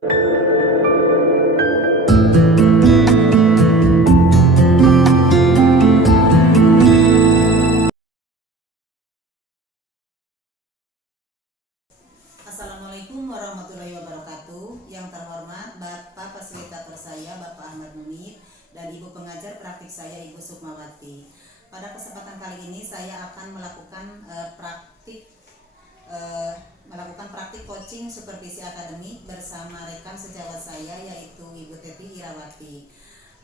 Assalamualaikum warahmatullahi wabarakatuh. Yang terhormat Bapak Fasilitator saya, Bapak Ahmad Munir, dan Ibu pengajar praktik saya, Ibu Sukmawati. Pada kesempatan kali ini saya akan melakukan praktik coaching supervisi akademik bersama rekan sejawat saya, yaitu Ibu Teti Irawati.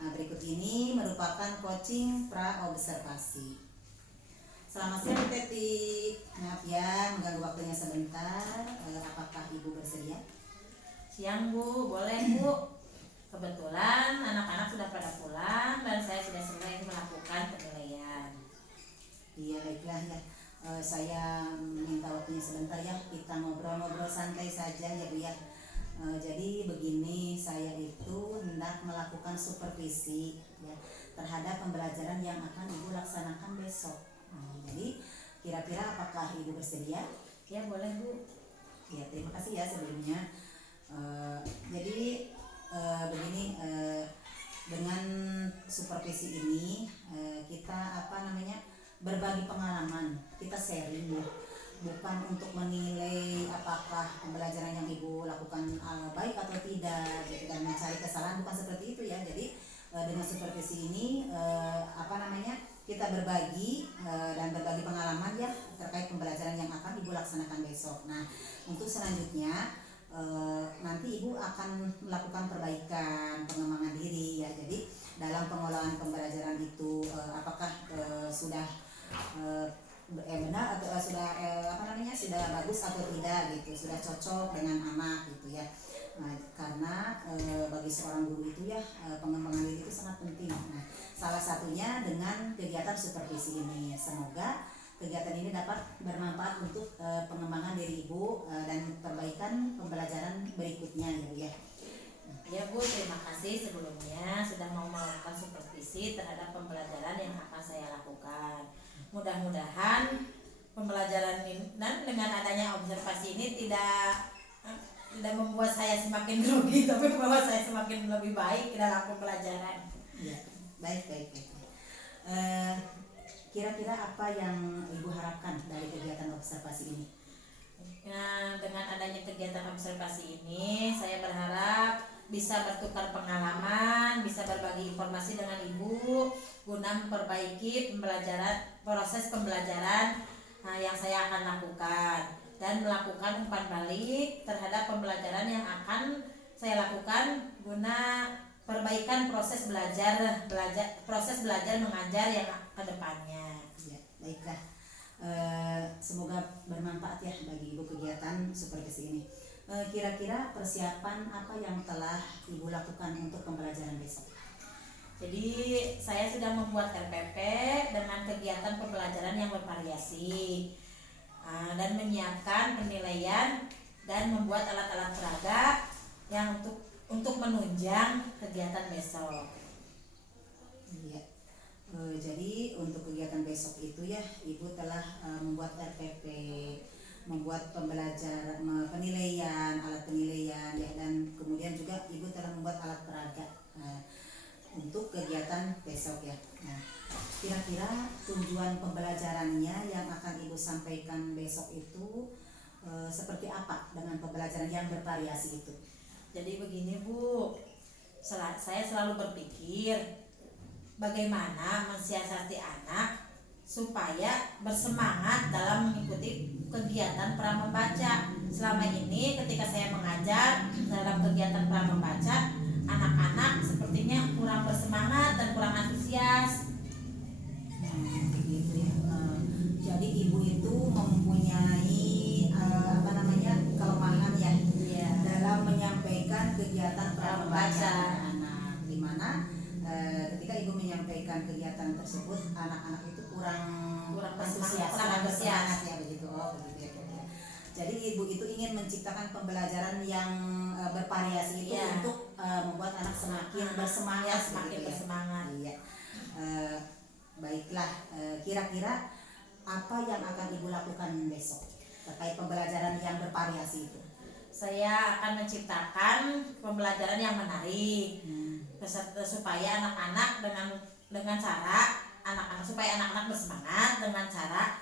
Berikut ini merupakan coaching pra-observasi. Selamat siang Bu Teti. Maaf ya mengganggu waktunya sebentar. Apakah Ibu bersedia? Siang Bu, boleh Bu. Kebetulan anak-anak sudah pada pulang dan saya sudah selesai melakukan penilaian. Iya baiklah ya. Saya minta waktunya sebentar ya. Kita ngobrol-ngobrol santai saja ya Bu ya. Jadi begini, saya itu hendak melakukan supervisi ya terhadap pembelajaran yang akan Ibu laksanakan besok. Jadi kira-kira apakah Ibu bersedia? Ya boleh Bu. Ya terima kasih ya sebelumnya. Jadi begini, dengan supervisi ini kita berbagi pengalaman, kita sharing ya, bukan untuk menilai apakah pembelajaran yang Ibu lakukan baik atau tidak gitu, dan mencari kesalahan, bukan seperti itu ya. Jadi dengan supervisi ini kita berbagi dan berbagi pengalaman ya terkait pembelajaran yang akan Ibu laksanakan besok. Nah, untuk selanjutnya nanti Ibu akan melakukan perbaikan, pengembangan diri ya. Jadi dalam pengolahan pembelajaran itu apakah sudah benar atau sudah bagus atau tidak gitu, sudah cocok dengan anak gitu ya. Nah, karena bagi seorang guru itu ya pengembangan diri itu sangat penting. Nah, salah satunya dengan kegiatan supervisi ini. Semoga kegiatan ini dapat bermanfaat untuk pengembangan diri Ibu dan perbaikan pembelajaran berikutnya ya Bu ya. Ya Bu, terima kasih sebelumnya sudah mau melakukan supervisi terhadap pembelajaran yang akan saya lakukan. Mudah-mudahan pembelajaran ini dan dengan adanya observasi ini tidak membuat saya semakin grogi, tapi membuat saya semakin lebih baik dalam pembelajaran. Ya, baik. Kira-kira apa yang Ibu harapkan dari kegiatan observasi ini? Nah, dengan adanya kegiatan observasi ini, saya berharap bisa bertukar pengalaman, bisa berbagi informasi dengan Ibu guna memperbaiki proses pembelajaran yang saya akan lakukan, dan melakukan umpan balik terhadap pembelajaran yang akan saya lakukan guna perbaikan proses belajar mengajar yang ke depannya. Ya, baiklah. Semoga bermanfaat ya bagi Ibu kegiatan supervisi ini. Kira-kira persiapan apa yang telah Ibu lakukan untuk pembelajaran besok? Jadi saya sudah membuat RPP dengan kegiatan pembelajaran yang bervariasi dan menyiapkan penilaian dan membuat alat-alat peraga yang untuk menunjang kegiatan besok. Iya. Jadi untuk kegiatan besok itu ya Ibu telah membuat RPP, membuat penilaian, alat penilaian ya, dan kemudian juga Ibu telah membuat alat peraga untuk kegiatan besok ya. Nah, kira-kira tujuan pembelajarannya yang akan Ibu sampaikan besok itu seperti apa dengan pembelajaran yang bervariasi itu? Jadi begini Bu, saya selalu berpikir bagaimana mensiasati anak supaya bersemangat dalam mengikuti kegiatan pra membaca. Selama ini ketika saya mengajar dalam kegiatan pra membaca, anak-anak sepertinya kurang bersemangat dan kurang antusias. Begitu ya. Jadi Ibu itu mempunyai kelemahan ya, dalam menyampaikan kegiatan pra membaca anak, di mana ketika Ibu menyampaikan kegiatan tersebut anak-anak itu kurang antusias ya begitu. Begitu ya. Jadi Ibu itu ingin menciptakan pembelajaran yang bervariasi itu untuk membuat anak semakin bersemangat. Iya. Baiklah, kira-kira apa yang akan Ibu lakukan besok terkait pembelajaran yang bervariasi itu? saya akan menciptakan pembelajaran yang menarik supaya anak-anak dengan cara supaya anak-anak bersemangat dengan cara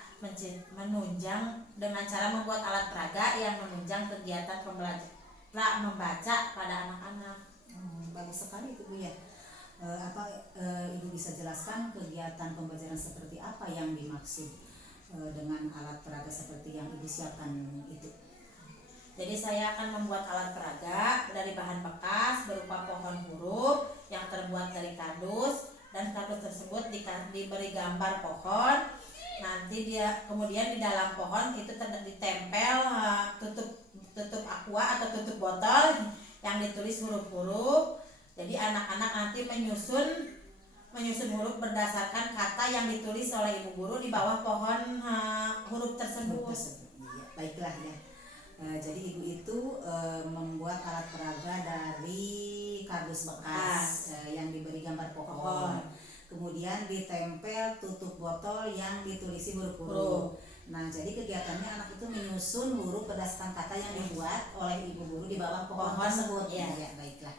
menunjang dengan cara membuat alat peraga yang menunjang kegiatan pembelajaran membaca pada anak-anak. Bagus sekali itu Bu ya. Ibu bisa jelaskan kegiatan pembelajaran seperti apa yang dimaksud dengan alat peraga seperti yang Ibu siapkan itu? Jadi saya akan membuat alat peraga dari bahan bekas berupa pohon huruf yang terbuat dari kardus, dan kardus tersebut diberi gambar pohon. Nanti kemudian di dalam pohon itu ditempel tutup aqua atau tutup botol yang ditulis huruf-huruf. Jadi anak-anak nanti menyusun huruf berdasarkan kata yang ditulis oleh ibu guru di bawah pohon huruf tersebut. Ya, baiklah ya. Jadi ibu itu membuat alat peraga dari kardus bekas yang diberi gambar pohon. Kemudian ditempel tutup botol yang ditulisi huruf-huruf. Nah, jadi kegiatannya anak itu menyusun huruf berdasarkan kata yang dibuat oleh ibu guru di bawah pohon tersebut. Ya, baiklah.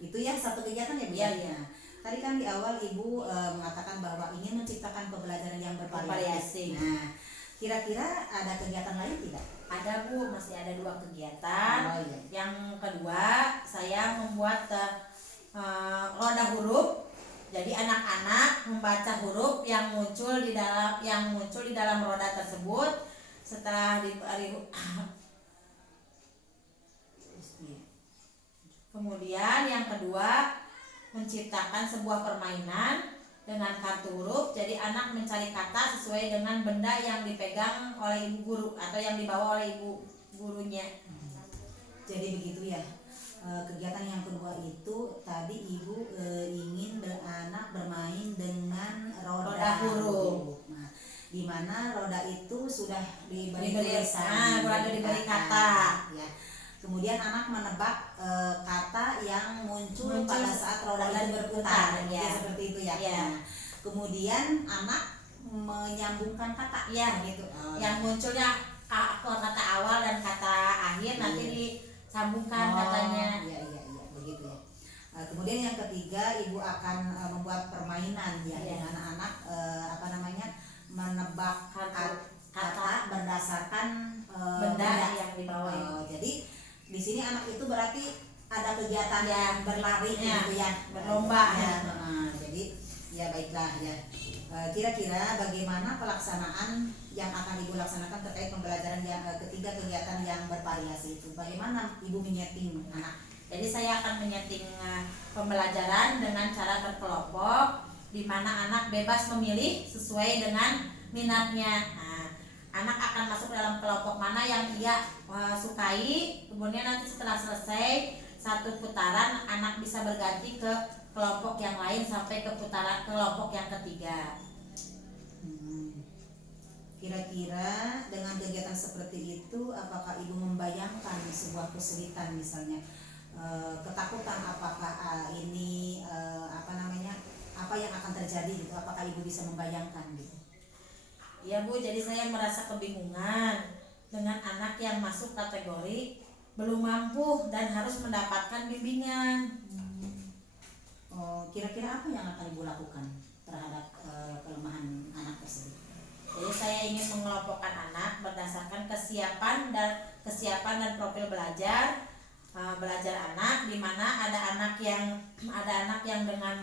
Itu ya satu kegiatan ya Bu. Ya. Tadi kan di awal ibu mengatakan bahwa ingin menciptakan pembelajaran yang bervariasi. Nah, kira-kira ada kegiatan lain tidak? Ada Bu, masih ada 2 kegiatan. Iya. Yang kedua, saya membuat roda huruf. Jadi anak-anak membaca huruf yang muncul di dalam roda tersebut. Setelah kemudian yang kedua, menciptakan sebuah permainan dengan kartu huruf. Jadi anak mencari kata sesuai dengan benda yang dipegang oleh ibu guru atau yang dibawa oleh ibu gurunya. Jadi begitu ya. Kegiatan yang kedua itu tadi ibu ingin anak bermain dengan roda huruf. Nah, di mana roda itu sudah diberi tulisan, diberi kata. Ya. Kemudian anak menebak kata yang muncul pada saat roda itu berputar. Ya. Seperti itu ya. Nah, kemudian anak menyambungkan kata. Ya, gitu. Yang munculnya kata awal dan kata akhir nanti disambungkan katanya. Iya, begitu ya. Kemudian yang ketiga, ibu akan membuat permainan ya, di mana anak menebak kata berdasarkan benda yang dibawa. Jadi di sini anak itu berarti ada kegiatan yang berlari gitu ya, berlomba ya. Jadi ya baiklah ya. Kira-kira bagaimana pelaksanaan yang akan ibu laksanakan terkait pembelajaran yang ketiga kegiatan yang bervariasi itu? Bagaimana ibu menyeting anak? Jadi saya akan menyeting pembelajaran dengan cara berkelompok, di mana anak bebas memilih sesuai dengan minatnya. Nah, anak akan masuk dalam kelompok mana yang ia sukai. Kemudian nanti setelah selesai satu putaran, anak bisa berganti ke kelompok yang lain sampai ke putaran kelompok yang ketiga. Kira-kira dengan kegiatan seperti itu, apakah ibu membayangkan sebuah kesulitan misalnya ketakutan, apakah ini apa yang akan terjadi gitu? Apakah ibu bisa membayangkan gitu? Iya Bu, jadi saya merasa kebingungan dengan anak yang masuk kategori belum mampu dan harus mendapatkan bimbingan. Kira-kira apa yang akan ibu lakukan terhadap kelemahan anak tersebut? Jadi saya ingin mengelompokkan anak berdasarkan kesiapan dan profil belajar anak, di mana ada anak yang dengan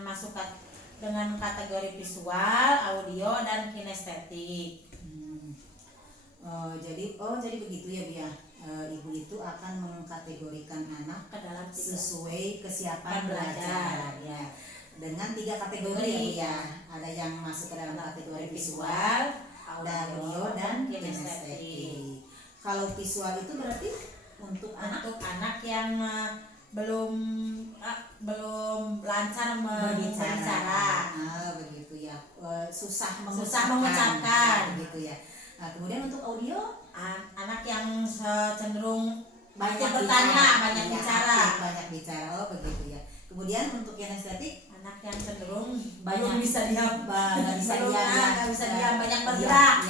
dengan kategori visual, audio, dan kinestetik. Jadi begitu ya Bu ya. Ibu itu akan mengkategorikan anak ke dalam sesuai kesiapan belajar ya. Dengan 3 kategori ya Bu ya. Ada yang masuk ke dalam kategori visual, audio, dan kinestetik. Kalau visual itu berarti untuk anak yang belum lancar berbicara. Begitu ya. Susah mengucapkan begitu ya. Nah, kemudian untuk audio, anak yang cenderung banyak bicara. Begitu ya. Kemudian untuk kinestetik, anak yang cenderung belum bisa diam, banyak bergerak,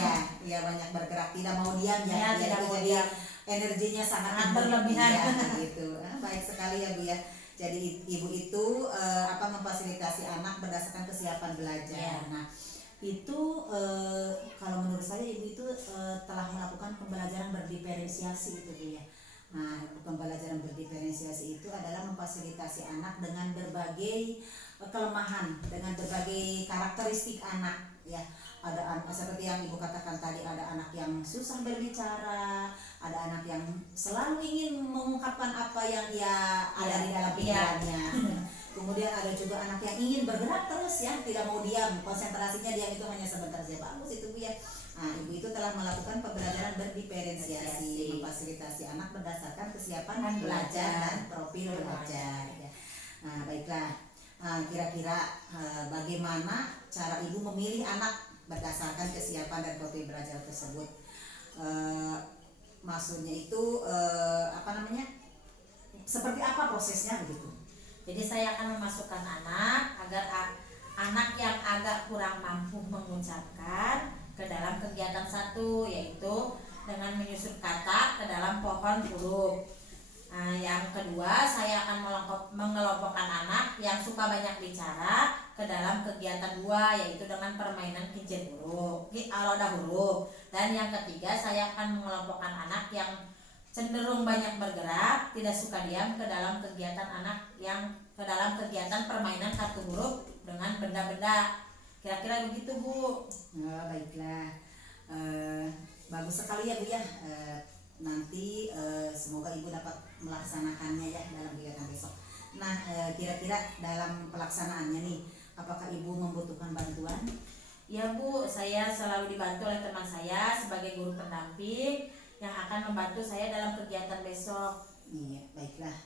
banyak bergerak, tidak mau diam ya. Tidak mau diam. energinya sangat Sangat tinggi. berlebihan. Ya, gitu. Baik sekali ya Bu ya. Jadi ibu itu memfasilitasi anak berdasarkan kesiapan belajar. Ya. Nah, itu kalau menurut saya ibu itu telah melakukan pembelajaran berdiferensiasi itu Bu ya. Nah, pembelajaran berdiferensiasi itu adalah memfasilitasi anak dengan berbagai kelemahan, dengan berbagai karakteristik anak ya. Ada anak seperti yang ibu katakan tadi, ada anak yang susah berbicara, ada anak yang selalu ingin mengungkapkan apa yang ia ada di dalam pikirannya. Kemudian ada juga anak yang ingin bergerak terus ya, tidak mau diam, konsentrasinya diam itu hanya sebentar saja. Bagus itu Bu ya. Nah, ibu itu telah melakukan pembelajaran berdiferensiasi, memfasilitasi anak berdasarkan kesiapan belajar dan profil belajar. Ya. Nah, baiklah. Kira-kira bagaimana cara ibu memilih anak berdasarkan kesiapan dan profil belajar tersebut? Maksudnya itu seperti apa prosesnya begitu? Jadi saya akan memasukkan anak agar anak yang agak kurang mampu mengucapkan ke dalam kegiatan satu, yaitu dengan menyusun kata ke dalam pohon huruf. Yang kedua, saya akan mengelompokkan anak yang suka banyak bicara ke dalam kegiatan dua, yaitu dengan permainan kincir huruf, roda huruf. Dan yang ketiga, saya akan mengelompokkan anak yang cenderung banyak bergerak, tidak suka diam ke dalam kegiatan anak yang ke dalam kegiatan permainan kartu huruf dengan benda-benda. Kira-kira begitu Bu. Baiklah, bagus sekali ya Bu ya. Nanti semoga ibu dapat melaksanakannya ya dalam kegiatan besok. Nah, kira-kira dalam pelaksanaannya nih, apakah ibu membutuhkan bantuan? Ya Bu, saya selalu dibantu oleh teman saya sebagai guru pendamping yang akan membantu saya dalam kegiatan besok. Iya, baiklah.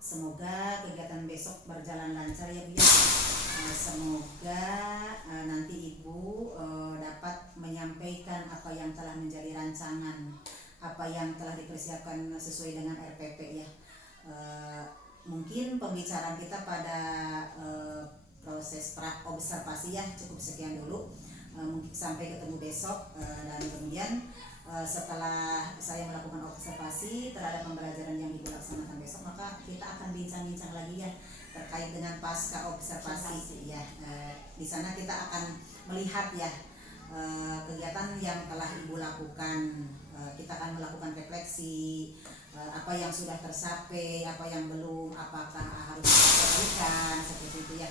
Semoga kegiatan besok berjalan lancar ya Bu ya. Semoga nanti ibu dapat menyampaikan apa yang telah menjadi rancangan, apa yang telah dipersiapkan sesuai dengan RPP ya. Mungkin pembicaraan kita pada proses pra observasi ya cukup sekian dulu. Sampai ketemu besok, dan kemudian setelah saya melakukan observasi terhadap pembelajaran yang ibu laksanakan besok, maka kita akan bincang-bincang lagi ya terkait dengan pasca observasi ya. Di sana kita akan melihat ya kegiatan yang telah ibu lakukan. Kita akan melakukan refleksi apa yang sudah tercapai, apa yang belum, apakah harus diperbaikkan seperti itu ya.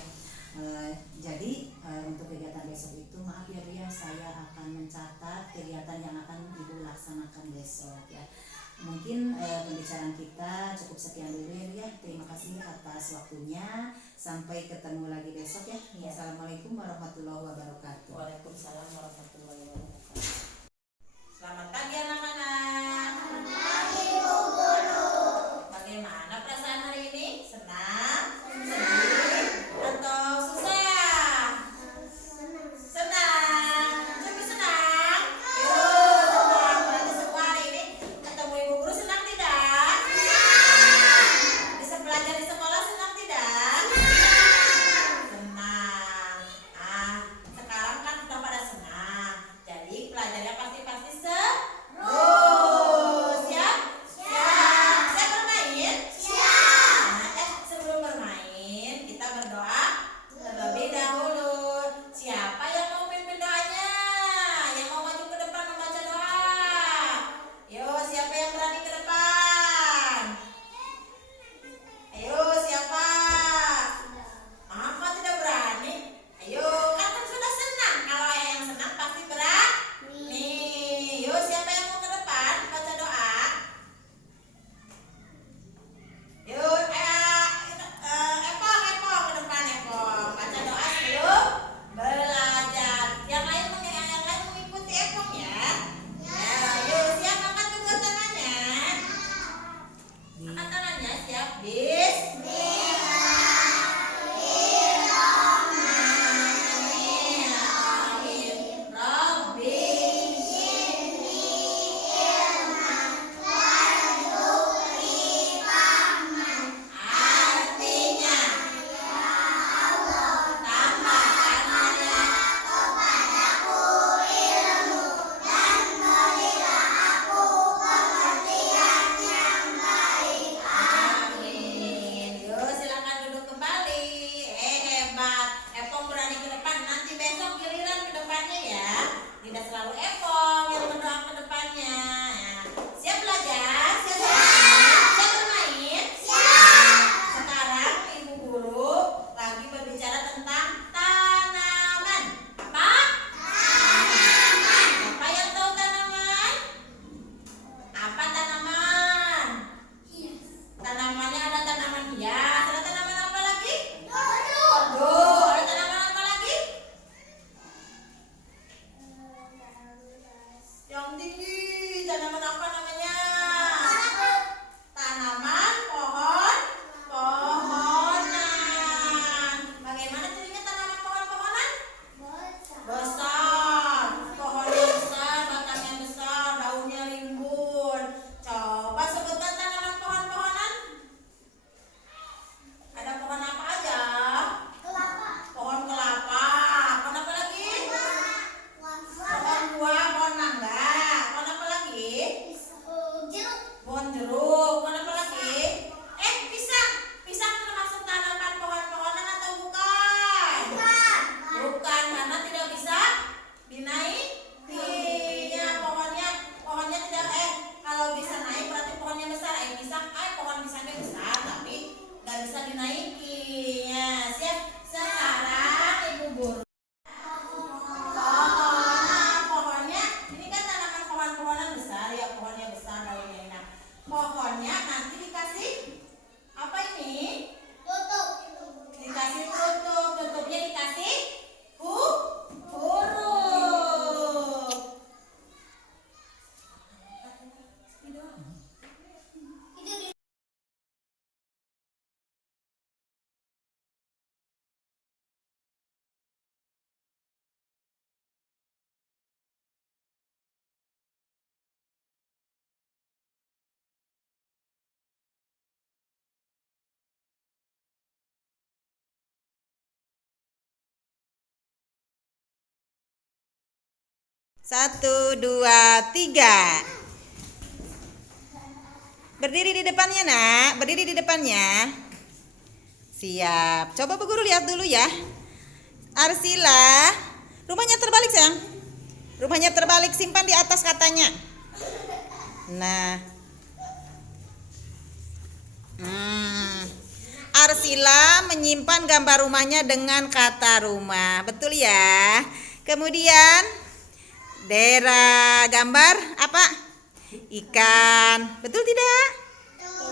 Jadi untuk kegiatan besok itu, maaf ya Bu ya, saya akan mencatat kegiatan yang akan ibu laksanakan besok ya. Mungkin pembicaraan kita cukup sekian dulu ya Bu ya. Terima kasih atas waktunya. Sampai ketemu lagi besok ya. Assalamualaikum warahmatullahi wabarakatuh. Waalaikumsalam warahmatullahi wabarakatuh. Selamat pagi anak-anak. Bagaimana perasaan hari ini? Senang? Sedih? Atau susah? Senang. Cukup senang? Yuk, senang. Berarti semua hari ini ketemu ibu guru senang tidak? Bisa belajar di sekolah senang tidak? Senang. Sekarang kan sudah pada senang. Jadi pelajarannya pasti seru. 1, 2, 3. Berdiri di depannya, Nak. Berdiri di depannya. Siap. Coba Bu Guru lihat dulu ya. Arsila, rumahnya terbalik, sayang. Rumahnya terbalik, simpan di atas katanya. Nah. Arsila menyimpan gambar rumahnya dengan kata rumah. Betul ya. Kemudian Dera gambar apa? Ikan. Betul tidak?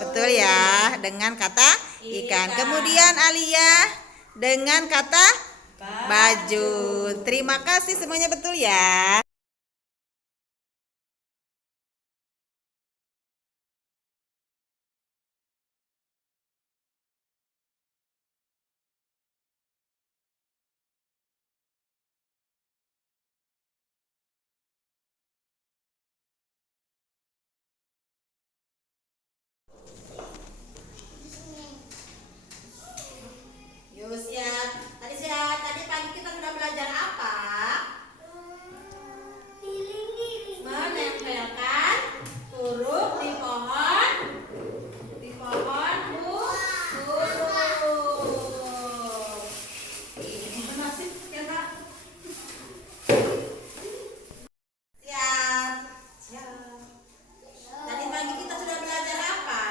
Betul ya, dengan kata ikan. Kemudian Alia dengan kata baju. Terima kasih semuanya, betul ya. Yuk siap. Tadi pagi kita sudah belajar apa? Menempelkan huruf di pohon. Di pohon huruf. Ini masih ya, Pak. Siap. Siap. Tadi pagi kita sudah belajar apa?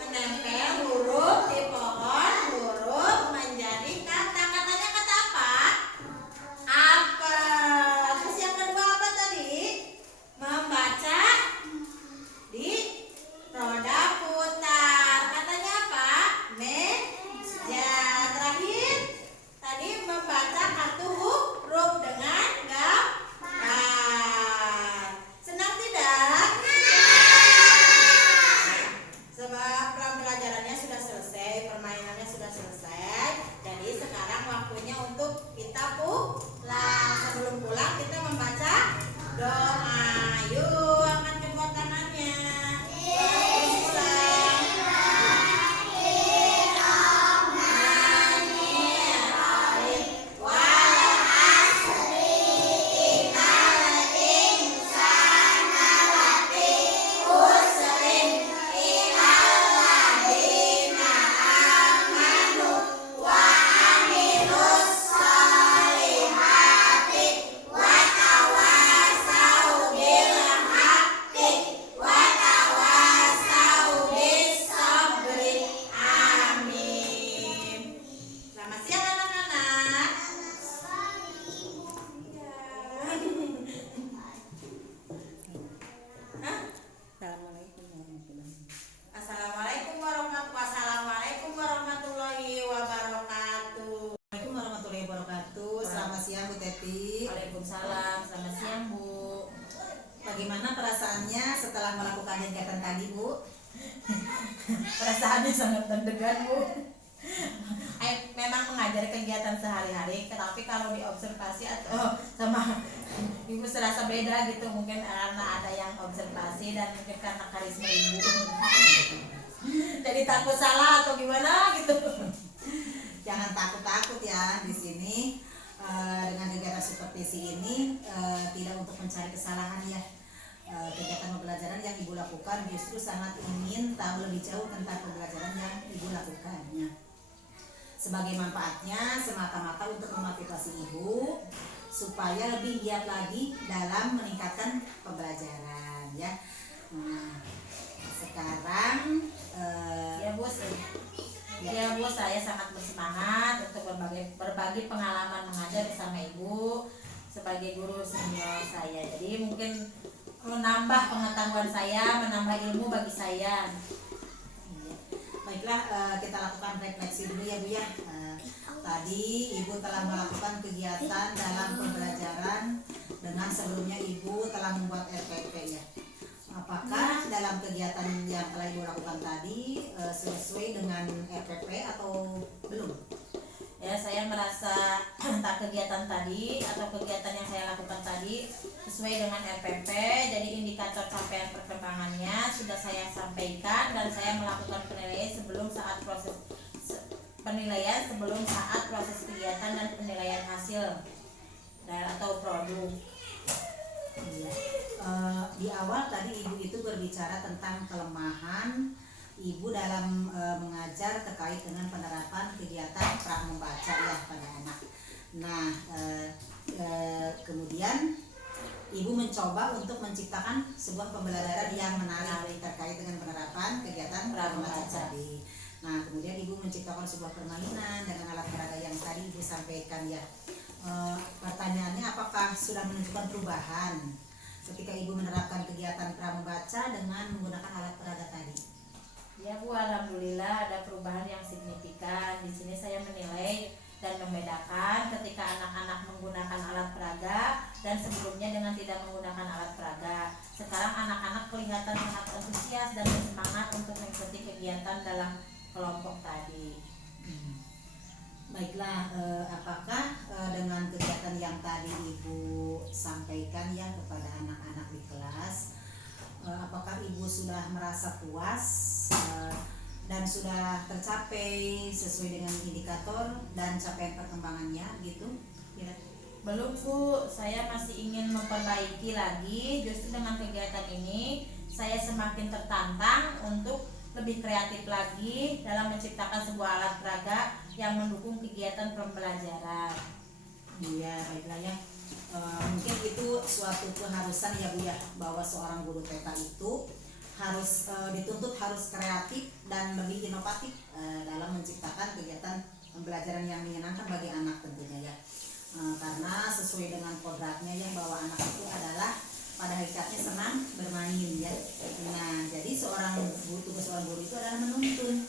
Menempel huruf di pohon, huruf menjadi kata. Katanya kata apa? Apel. Terus yang kedua apa tadi? Membaca di roda putar. Katanya apa? Meja. Terakhir tadi membaca kartu huruf dengan gambar. Senang tidak? Sebab pembelajarannya sudah selesai, permainannya sudah selesai. Jadi sekarang waktunya untuk kita pulang. Sebelum pulang kita membaca doa. Yuk angkat kedua tangannya. Terus pulang. Amin. Selamat siang anak-anak. Hah? Assalamualaikum warahmatullahi wabarakatuh. Assalamualaikum warahmatullahi wabarakatuh. Selamat siang Bu Teti. Waalaikumsalam. Selamat siang, Bu. Bagaimana perasaannya setelah melakukan kegiatan tadi, Bu? Perasaannya sangat deg-degan, Bu. Memang mengajar kegiatan sehari-hari, tetapi kalau diobservasi atau sama ibu serasa beda gitu, mungkin karena ada yang observasi dan mungkin karena karisma ibu. Jadi takut salah atau gimana gitu. Jangan takut-takut ya di sini. Dengan kegiatan supervisi ini tidak untuk mencari kesalahan ya. Kegiatan pembelajaran yang ibu lakukan justru sangat ingin tahu lebih jauh tentang pembelajaran yang ibu lakukannya. Sebagai manfaatnya semata-mata untuk memotivasi ibu supaya lebih giat lagi dalam meningkatkan pembelajaran ya. Nah, sekarang Ya Bu, saya sangat bersemangat untuk berbagi pengalaman mengajar bersama ibu sebagai guru senior saya. Jadi mungkin menambah pengetahuan saya, menambah ilmu bagi saya. baiklah, kita lakukan refleksi dulu ya Bu ya. Tadi ibu telah melakukan kegiatan dalam pembelajaran dengan sebelumnya ibu telah membuat RPP ya. Apakah dalam kegiatan yang telah ibu lakukan tadi sesuai dengan RPP atau belum? Ya, saya merasa entah kegiatan tadi atau kegiatan yang saya lakukan tadi sesuai dengan RPP. Jadi indikator capaian perkembangannya sudah saya sampaikan dan saya melakukan penilaian sebelum saat proses kegiatan dan penilaian hasil. atau produk. Iya. Di awal tadi ibu itu berbicara tentang kelemahan ibu dalam mengajar terkait dengan penerapan kegiatan pra membaca ya pada anak. Nah, kemudian ibu mencoba untuk menciptakan sebuah pembelajaran yang menarik terkait dengan penerapan kegiatan pra membaca tadi. Nah, kemudian ibu menciptakan sebuah permainan dengan alat peraga yang tadi ibu sampaikan ya. Pertanyaannya, apakah sudah menunjukkan perubahan ketika ibu menerapkan kegiatan pra membaca dengan menggunakan alat peraga tadi? Ya Bu, alhamdulillah ada perubahan yang signifikan. Di sini saya menilai dan membedakan ketika anak-anak menggunakan alat peraga dan sebelumnya dengan tidak menggunakan alat peraga. Sekarang anak-anak kelihatan sangat antusias dan bersemangat untuk mengikuti kegiatan dalam kelompok tadi. Baiklah, apakah dengan kegiatan yang tadi ibu sampaikan ya kepada anak-anak di kelas, apakah ibu sudah merasa puas dan sudah tercapai sesuai dengan indikator dan capaian perkembangannya gitu? Belum Bu, saya masih ingin memperbaiki lagi. Justru dengan kegiatan ini saya semakin tertantang untuk lebih kreatif lagi dalam menciptakan sebuah alat peraga yang mendukung kegiatan pembelajaran. Iya, baiklah ya. Mungkin itu suatu keharusan ya Bu ya, bahwa seorang guru TK itu harus dituntut harus kreatif dan lebih inovatif dalam menciptakan kegiatan pembelajaran yang menyenangkan bagi anak tentunya ya. Karena sesuai dengan kodratnya ya, bahwa anak itu adalah pada hakikatnya senang bermain ya. Nah, jadi tugas seorang guru itu adalah menuntun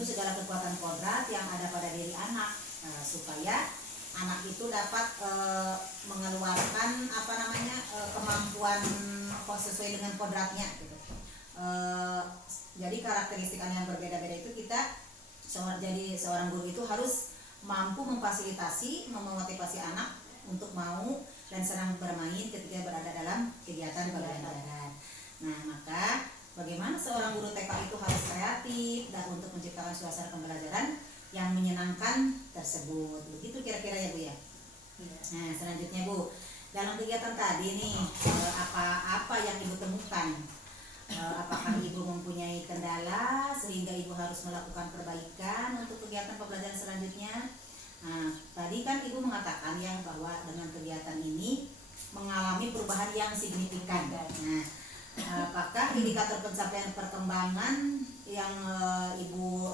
segala kekuatan kodrat yang ada pada diri anak supaya anak itu dapat mengeluarkan kemampuan sesuai dengan kodratnya gitu. Jadi karakteristik yang berbeda-beda itu seorang guru itu harus mampu memfasilitasi, memotivasi anak untuk mau dan senang bermain ketika berada dalam kegiatan pembelajaran. Nah, maka bagaimana seorang guru TK itu harus kreatif dan untuk menciptakan suasana pembelajaran yang menyenangkan tersebut. Begitu kira-kira ya Bu ya. Nah, selanjutnya Bu, dalam kegiatan tadi nih apa yang Ibu temukan? Apakah Ibu mempunyai kendala sehingga Ibu harus melakukan perbaikan untuk kegiatan pembelajaran selanjutnya? Nah, tadi kan Ibu mengatakan ya bahwa dengan kegiatan ini mengalami perubahan yang signifikan. Nah, apakah indikator pencapaian perkembangan yang Ibu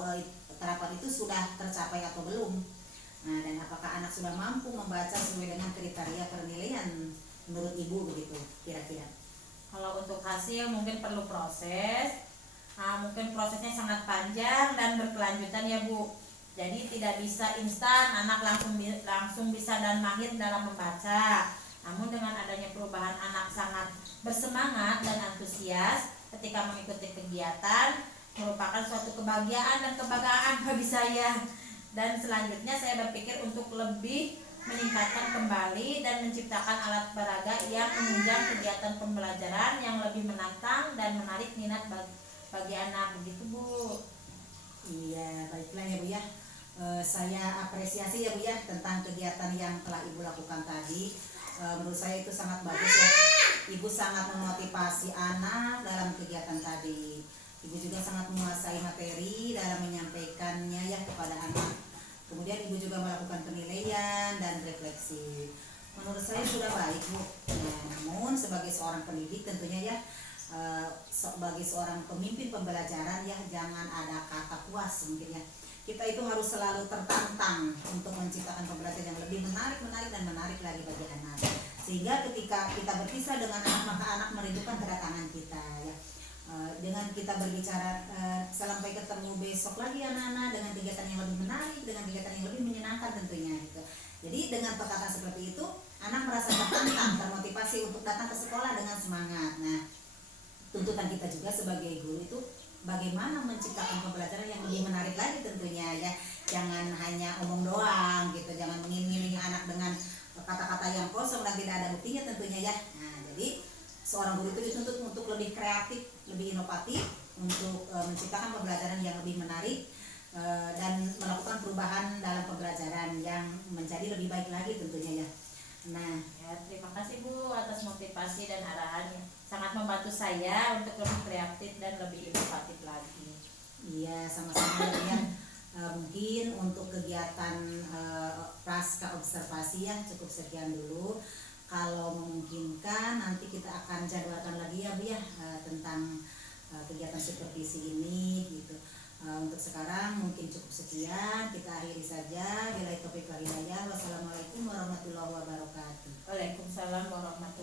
terapkan itu sudah tercapai atau belum? Nah, dan apakah anak sudah mampu membaca sesuai dengan kriteria penilaian menurut Ibu begitu kira-kira? Kalau untuk hasil mungkin perlu proses. Mungkin prosesnya sangat panjang dan berkelanjutan ya Bu. Jadi tidak bisa instan anak langsung bisa dan mahir dalam membaca. Namun dengan adanya perubahan, anak sangat bersemangat dan antusias ketika mengikuti kegiatan, merupakan suatu kebahagiaan dan kebanggaan bagi saya. Dan selanjutnya saya berpikir untuk lebih meningkatkan kembali dan menciptakan alat peraga yang menunjang kegiatan pembelajaran yang lebih menantang dan menarik minat bagi anak, begitu Bu. Iya, baiklah ya Bu ya. Saya apresiasi ya Bu ya tentang kegiatan yang telah Ibu lakukan tadi. Menurut saya itu sangat bagus ya. Ibu sangat memotivasi anak dalam kegiatan tadi. Ibu juga sangat menguasai materi dalam menyampaikannya ya kepada anak. Kemudian Ibu juga melakukan penilaian dan refleksi. Menurut saya sudah baik Bu. Namun sebagai seorang pendidik tentunya ya, sebagai seorang pemimpin pembelajaran ya, jangan ada kata puas mungkin ya. Kita itu harus selalu tertantang untuk menciptakan pembelajaran yang lebih menarik dan menarik lagi bagi anak. Sehingga ketika kita berpisah dengan anak, maka anak merindukan kedatangan kita ya. Dengan kita berbicara sampai ketemu besok lagi anak-anak dengan kegiatan yang lebih menarik, dengan kegiatan yang lebih menyenangkan tentunya gitu. Jadi dengan perkataan seperti itu, anak merasa tertantang, termotivasi untuk datang ke sekolah dengan semangat. Nah, tuntutan kita juga sebagai guru itu bagaimana menciptakan pembelajaran yang lebih menarik lagi tentunya ya. Jangan hanya omong doang gitu, jangan mengiming-imingi anak dengan kata-kata yang kosong dan tidak ada buktinya tentunya ya. Nah, jadi seorang guru itu dituntut untuk lebih kreatif, lebih inovatif untuk menciptakan pembelajaran yang lebih menarik dan melakukan perubahan dalam pembelajaran yang menjadi lebih baik lagi tentunya ya. Nah, Ya, terima kasih Bu atas motivasi dan arahannya. Sangat membantu saya untuk lebih kreatif dan lebih inovatif lagi. iya sama-sama ya. Mungkin untuk kegiatan pasca observasi ya cukup sekian dulu. Kalau memungkinkan nanti kita akan jadwalkan lagi ya Bu ya tentang kegiatan supervisi ini gitu. Untuk sekarang mungkin cukup sekian, kita akhiri saja. Bila taufiq wal hidayah. Wassalamualaikum warahmatullahi wabarakatuh. Waalaikumsalam warahmatullahi